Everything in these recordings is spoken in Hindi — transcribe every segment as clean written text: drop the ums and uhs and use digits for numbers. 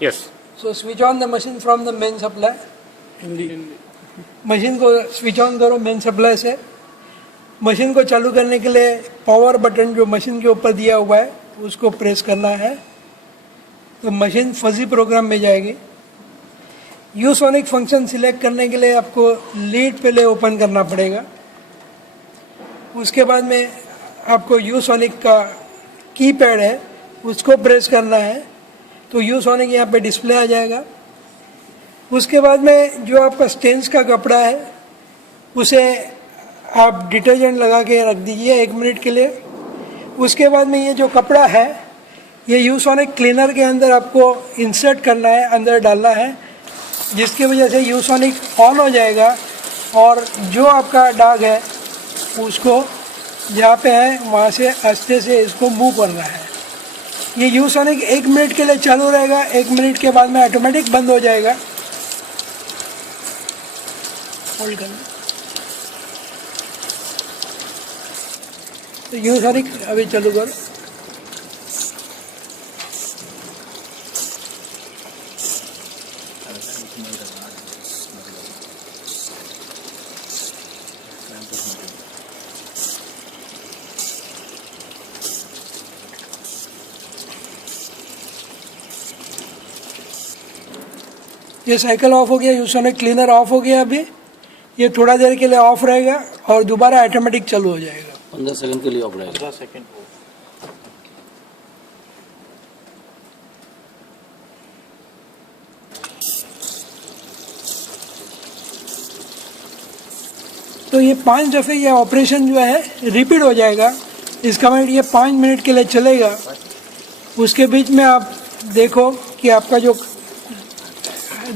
Yes. So switch on the machine from the main supply. Machine को स्विच ऑन करो मेन सप्लाई से. मशीन को चालू करने के लिए पावर बटन जो मशीन के ऊपर दिया हुआ है उसको प्रेस करना है तो मशीन फजी प्रोग्राम में जाएगी. यूसोनिक फंक्शन सिलेक्ट करने के लिए आपको लीड पहले ओपन करना पड़ेगा. उसके बाद में आपको यूसोनिक का कीपैड है उसको प्रेस करना है तो यूसोनिक यहाँ पे डिस्प्ले आ जाएगा. उसके बाद में जो आपका स्टेन्स का कपड़ा है उसे आप डिटर्जेंट लगा के रख दीजिए 1 मिनट के लिए. उसके बाद में ये जो कपड़ा है ये यूसोनिक क्लीनर के अंदर आपको इंसर्ट करना है, अंदर डालना है, जिसकी वजह से यूसोनिक ऑन हो जाएगा और जो आपका दाग है उसको जहाँ पे है वहाँ से आस्ते से इसको मूव करना है. ये यूसोनिक 1 मिनट के लिए चालू रहेगा. 1 मिनट के बाद में ऑटोमेटिक बंद हो जाएगा. होल्ड करना. तो यूसोनिक अभी चालू करो. ये साइकिल ऑफ हो गया. यूसोनिक क्लीनर ऑफ हो गया. अभी ये थोड़ा देर के लिए ऑफ रहेगा और दोबारा ऑटोमेटिक चालू हो जाएगा. 15 सेकंड के लिए ऑफ रहेगा. 15 सेकंड. तो ये 5 दफ़े ये ऑपरेशन जो है रिपीट हो जाएगा. इसका मतलब ये 5 मिनट के लिए चलेगा. उसके बीच में आप देखो कि आपका जो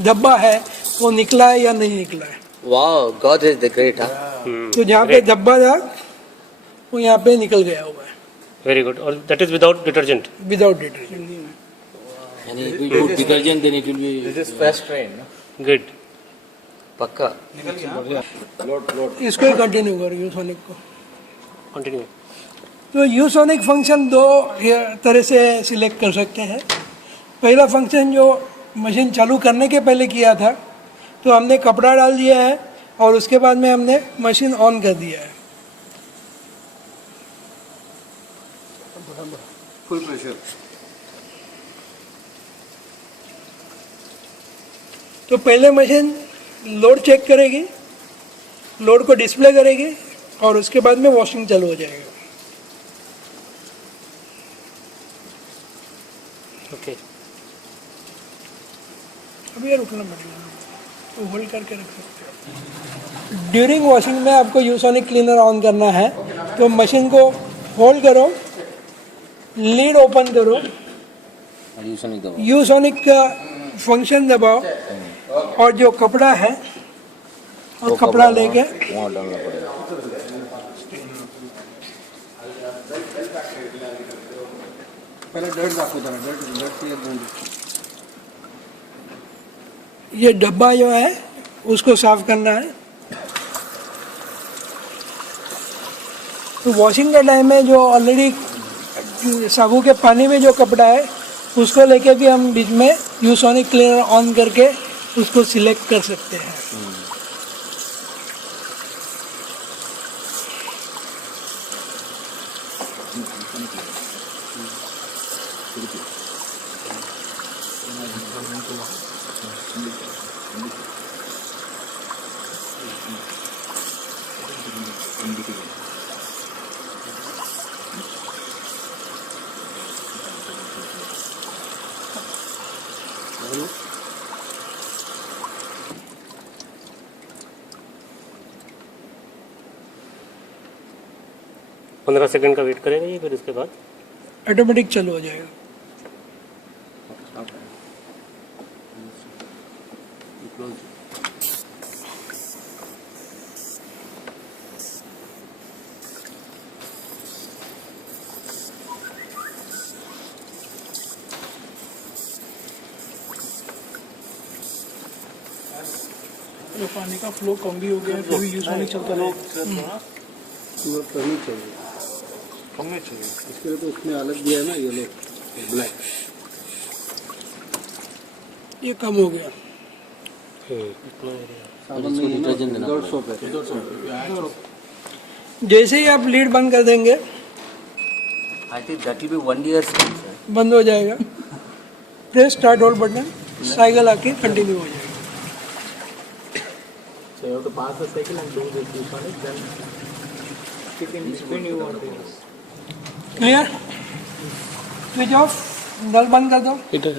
डब्बा है वो निकला है या नहीं निकला है. Wow, God is the great. तो जहाँ पे डब्बा था वो यहाँ पे निकल गया हुआ है. Very good. और that is without detergent. Without detergent. यानी if we put detergent then it will be. This is fast train. Good. पक्का. इसको ही कंटिन्यू करो यूसोनिक को. Continue. तो यूसोनिक फंक्शन 2 तरह से सिलेक्ट कर सकते हैं. पहला फंक्शन जो मशीन चालू करने के पहले किया था तो हमने कपड़ा डाल दिया है और उसके बाद में हमने मशीन ऑन कर दिया है. Full pressure. तो पहले मशीन लोड चेक करेगी, लोड को डिस्प्ले करेगी और उसके बाद में वॉशिंग चालू हो जाएगा. Okay. अभी ये रुकना पड़ेगा तो होल्ड करके रख सकते हो. ड्यूरिंग वॉशिंग में आपको यूसोनिक क्लीनर ऑन करना है तो मशीन को होल्ड करो, लीड ओपन करो, यूसोनिक का फंक्शन दबाओ और जो कपड़ा है और कपड़ा लेके वहाँ डालना पड़ेगा. पहले डर्ट दाखव जरा. डर्ट क्लियर करून. ये डब्बा जो है उसको साफ करना है. तो वॉशिंग के टाइम में जो ऑलरेडी साबु के पानी में जो कपड़ा है उसको लेके भी हम बीच में यूसोनिक क्लीनर ऑन करके उसको सिलेक्ट कर सकते हैं. पंद्रह सेकंड का वेट करेगा ये, फिर उसके बाद ऑटोमेटिक चालू हो जाएगा. जो पानी का फ्लो कम भी हो गया है तो भी यूसोनिक चलता रहेगा. पूरा करनी चाहिए. कम चाहिए. इसके लिए तो उसने अलग दिया है ना, ये लो ब्लैक. ये कम हो गया। इसको डिटर्जेंट देना 150 पे जैसे ही आप लीड बंद कर देंगे I think that will be 1 year sir बंद हो जाएगा। Press start hold button, cycle आके कंटिन्यू हो जाएगा। So you have to pass the cycle and do this on it, then kick in between you want to. Clear? Switch off, नल बंद कर दो। इधर